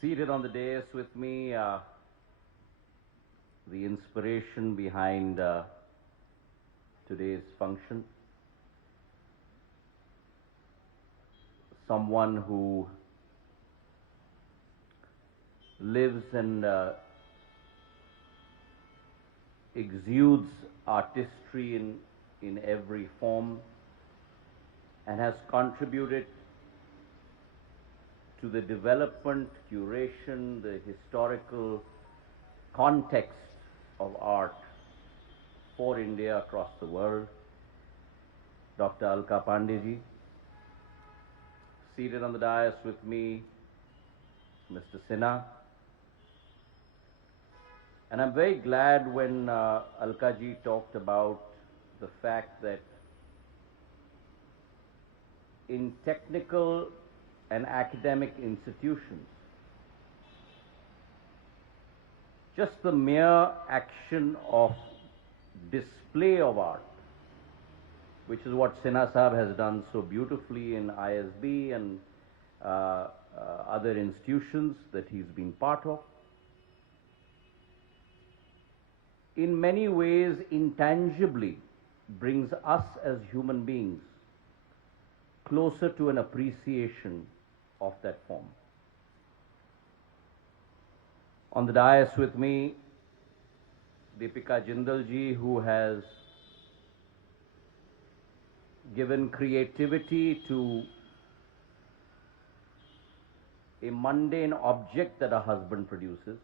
Seated on the dais with me, the inspiration behind today's function, someone who lives and exudes artistry in every form and has contributed to the development, curation, the historical context of art for India across the world, Dr. Alka Pandeyji. Seated on the dais with me, Mr. Sinha. And I'm very glad when Alka-ji talked about the fact that in technical and academic institutions, just the mere action of display of art, which is what Sinha Sahab has done so beautifully in ISB and other institutions that he's been part of, in many ways intangibly brings us as human beings closer to an appreciation of that form. On the dais with me, Deepika Jindal ji, who has given creativity to a mundane object that a husband produces,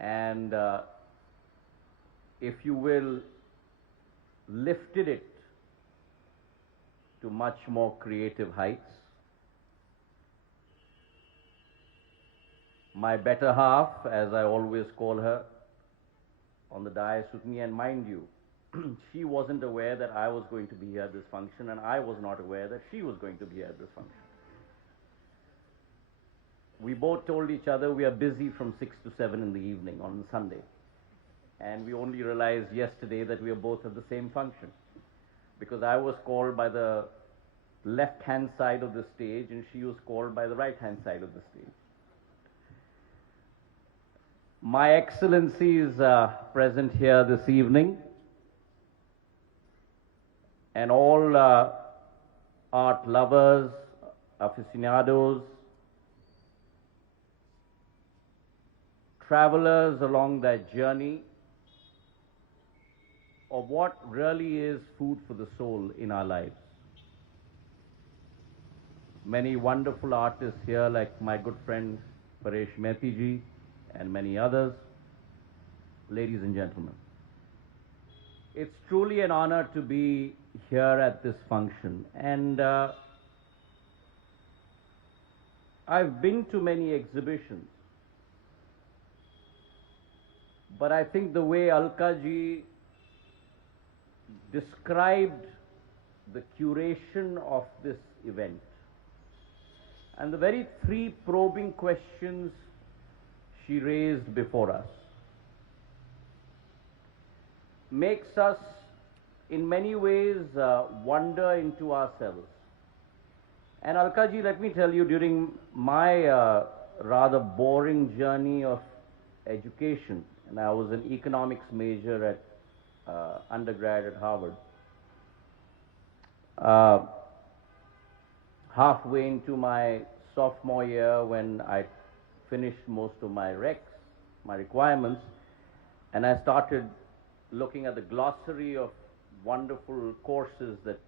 and if you will, lifted it to much more creative heights. My better half, as I always call her, on the dais with me, and mind you, she wasn't aware that I was going to be here at this function, and I was not aware that she was going to be here at this function. We both told each other we are busy from 6 to 7 in the evening on Sunday, and we only realized yesterday that we are both at the same function, because I was called by the left-hand side of the stage and she was called by the right-hand side of the stage. My Excellencies present here this evening, and all art lovers, aficionados, travelers along that journey of what really is food for the soul in our lives. Many wonderful artists here, like my good friend Paresh Mehti ji and many others. Ladies and gentlemen, it's truly an honor to be here at this function, and I've been to many exhibitions, but I think the way Alka ji described the curation of this event and the very three probing questions she raised before us makes us in many ways wonder into ourselves. And Alka ji, let me tell you, during my rather boring journey of education, and I was an economics major at undergrad at Harvard, halfway into my sophomore year, when I finished most of my recs, my requirements, and I started looking at the glossary of wonderful courses that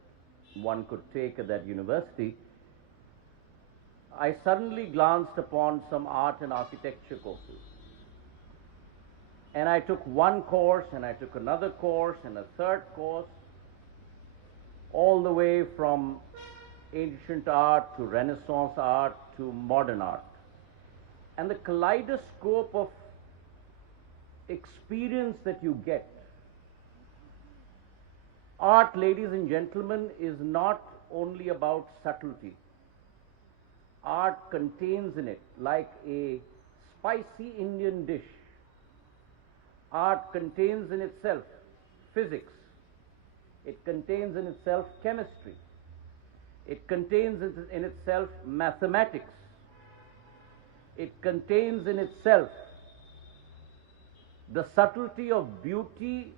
one could take at that university, I suddenly glanced upon some art and architecture courses. And I took one course, and I took another course, and a third course, all the way from ancient art to Renaissance art to modern art. And the kaleidoscope of experience that you get. Art, ladies and gentlemen, is not only about subtlety. Art contains in it, like a spicy Indian dish, art contains in itself physics. It contains in itself chemistry. It contains in itself mathematics. it contains in itself the subtlety of beauty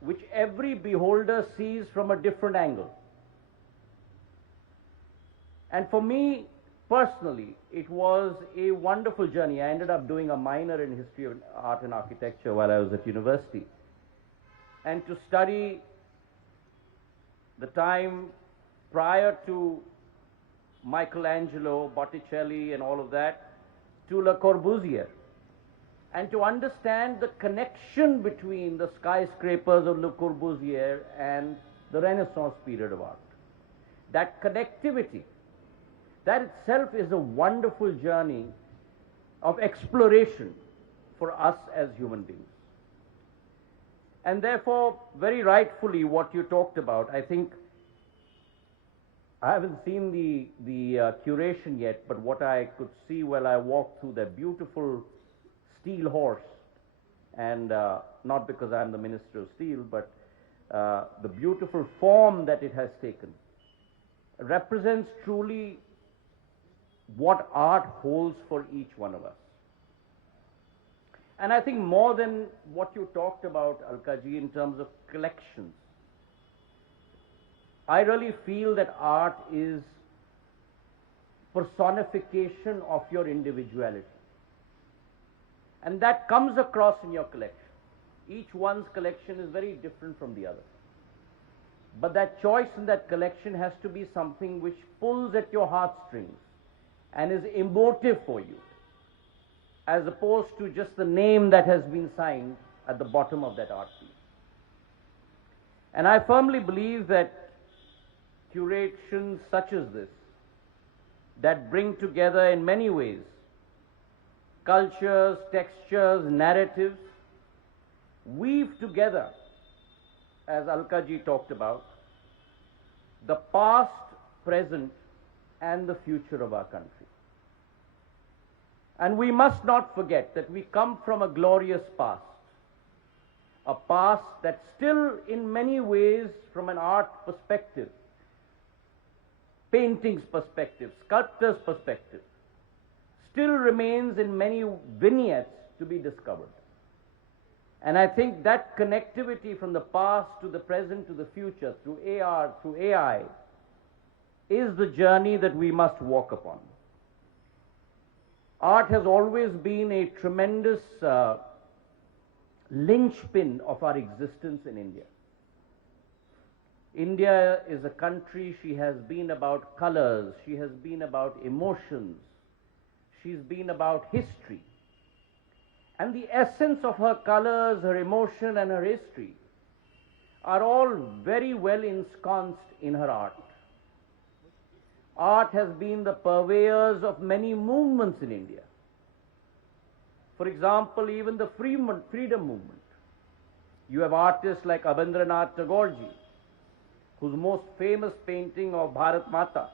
which every beholder sees from a different angle. And for me, personally, it was a wonderful journey. I ended up doing a minor in history of art and architecture while I was at university. And to study the time prior to Michelangelo, Botticelli, and all of that, to Le Corbusier, and to understand the connection between the skyscrapers of Le Corbusier and the Renaissance period of art. That connectivity, that itself is a wonderful journey of exploration for us as human beings. And therefore, very rightfully, what you talked about, I think, I haven't seen the curation yet, but what I could see while I walked through that beautiful steel horse, and not because I'm the Minister of Steel, but the beautiful form that it has taken represents truly what art holds for each one of us. And I think more than what you talked about, Alkaji, in terms of collections, I really feel that art is personification of your individuality. And that comes across in your collection. Each one's collection is very different from the other. But that choice in that collection has to be something which pulls at your heartstrings and is emotive for you, as opposed to just the name that has been signed at the bottom of that art piece. And I firmly believe that curations such as this, that bring together in many ways cultures, textures, narratives, weave together, as Alkaji talked about, the past, present, and the future of our country. And we must not forget that we come from a glorious past, a past that still, in many ways, from an art perspective, painting's perspective, sculptor's perspective, still remains in many vignettes to be discovered. And I think that connectivity from the past to the present to the future, through AR, through AI, is the journey that we must walk upon. Art has always been a tremendous linchpin of our existence in India. India is a country, she has been about colors, she has been about emotions, she's been about history. And the essence of her colors, her emotion, and her history are all very well ensconced in her art. Art has been the purveyors of many movements in India. For example, even the freedom movement. You have artists like Abhindranath Tagore, whose most famous painting of Bharat Mata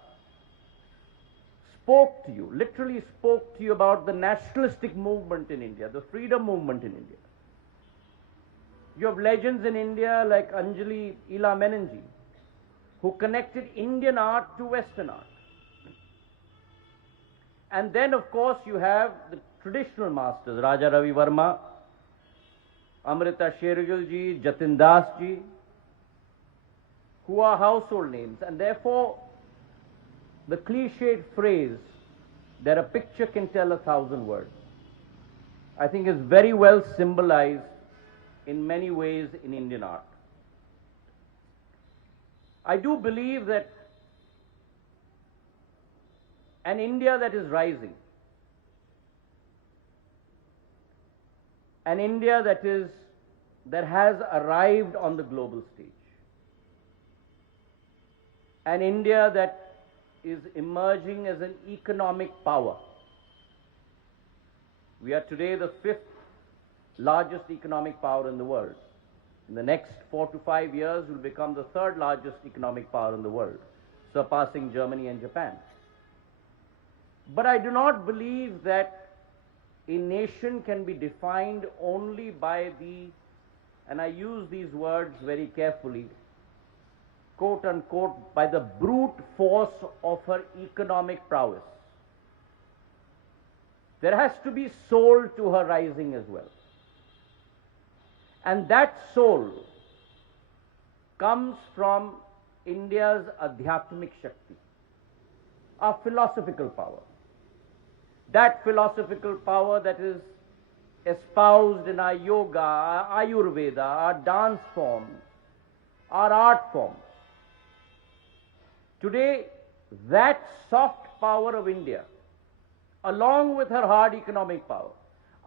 spoke to you, literally spoke to you about the nationalistic movement in India, the freedom movement in India. You have legends in India like Anjali Ila Menenji, who connected Indian art to Western art. And then, of course, you have the traditional masters, Raja Ravi Verma, Amrita Shergill ji, Jatin Das ji, who are household names. And therefore, the cliched phrase that a picture can tell 1,000 words, I think is very well symbolized in many ways in Indian art. I do believe that an India that is rising, an India that has arrived on the global stage, an India that is emerging as an economic power. We are today the 5th largest economic power in the world. In the next 4 to 5 years, we'll become the 3rd largest economic power in the world, surpassing Germany and Japan. But I do not believe that a nation can be defined only by the, and I use these words very carefully, quote unquote, by the brute force of her economic prowess. there has to be soul to her rising as well. And that soul comes from India's Adhyatmik Shakti, our philosophical power. That philosophical power that is espoused in our yoga, our Ayurveda, our dance forms, our art forms. Today, that soft power of India, along with her hard economic power,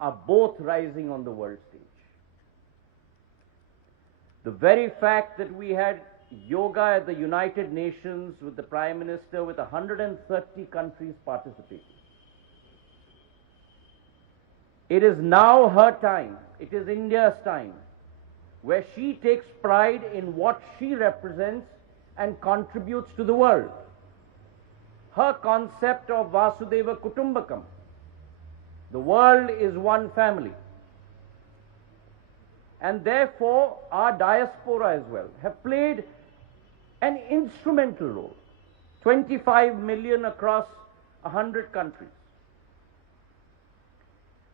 are both rising on the world stage. The very fact that we had yoga at the United Nations with the Prime Minister with 130 countries participating. It is now her time, it is India's time, where she takes pride in what she represents and contributes to the world. Her concept of Vasudeva Kutumbakam, the world is one family. And therefore, our diaspora as well have played an instrumental role. 25 million across 100 countries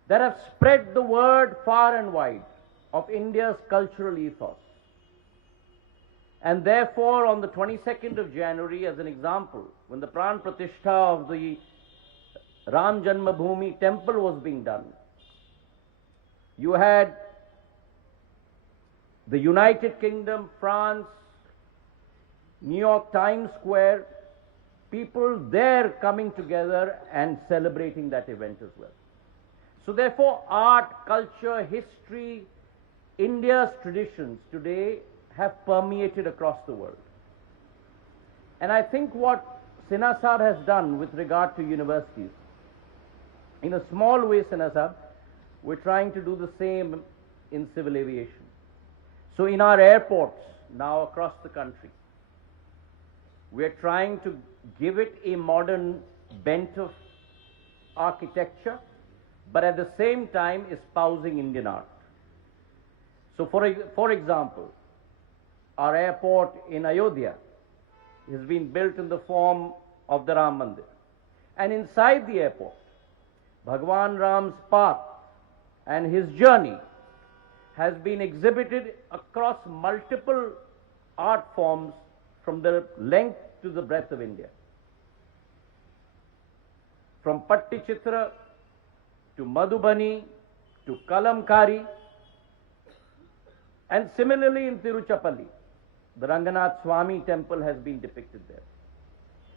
that have spread the word far and wide of India's cultural ethos. And therefore, on the 22nd of January, as an example, when the Pran Pratishtha of the Ram Janmabhoomi temple was being done, you had the United Kingdom, France, New York Times Square, people there coming together and celebrating that event as well. So therefore, art, culture, history, India's traditions today have permeated across the world. And I think what Sinha Sahab has done with regard to universities, in a small way, Sinha Sahab, we're trying to do the same in civil aviation. So in our airports now across the country, we're trying to give it a modern bent of architecture, but at the same time espousing Indian art. So for example, our airport in Ayodhya has been built in the form of the Ram Mandir. And inside the airport, Bhagwan Ram's path and his journey has been exhibited across multiple art forms from the length to the breadth of India. From Patti Chitra to Madhubani to Kalamkari, and similarly in Tiruchirappalli, the Ranganath Swami temple has been depicted there.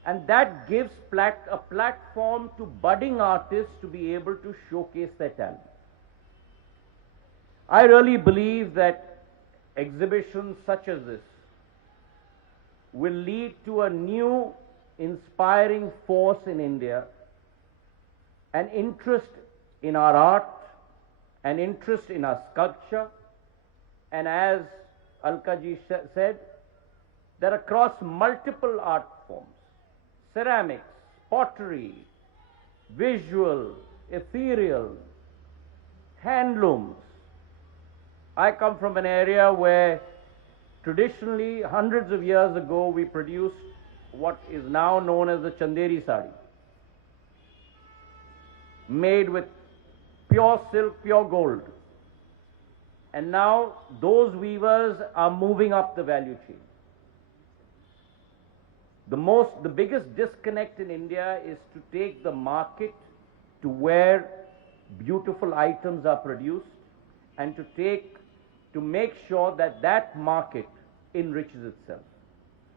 And that gives a platform to budding artists to be able to showcase their talent. I really believe that exhibitions such as this will lead to a new inspiring force in India, an interest in our art, an interest in our sculpture, and as Alka ji said, that across multiple art forms, ceramics, pottery, visual, ethereal, handlooms. I come from an area where traditionally, hundreds of years ago, we produced what is now known as the Chanderi sari, made with pure silk, pure gold. And now those weavers are moving up the value chain. The biggest disconnect in India is to take the market to where beautiful items are produced and to make sure that that market enriches itself.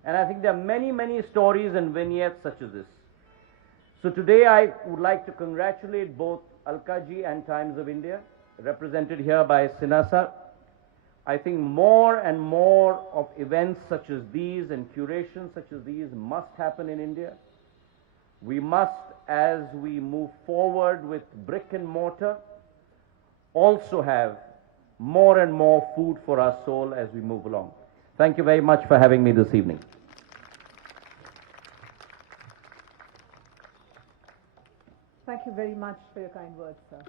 And I think there are many, many stories and vignettes such as this. So today I would like to congratulate both Alka ji and Times of India, represented here by Sinha Sahab. I think more and more of events such as these and curations such as these must happen in India. We must, as we move forward with brick and mortar, also have more and more food for our soul as we move along. Thank you very much for having me this evening. Thank you very much for your kind words, sir.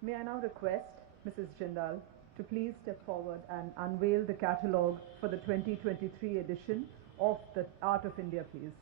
May I now request Mrs. Jindal to please step forward and unveil the catalogue for the 2023 edition of the Art of India, please.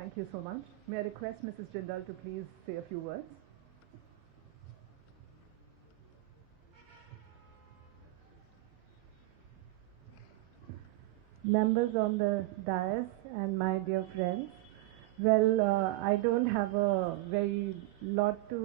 Thank you so much. May I request Mrs. Jindal to please say a few words? Members on the dais and my dear friends, well, I don't have a very lot to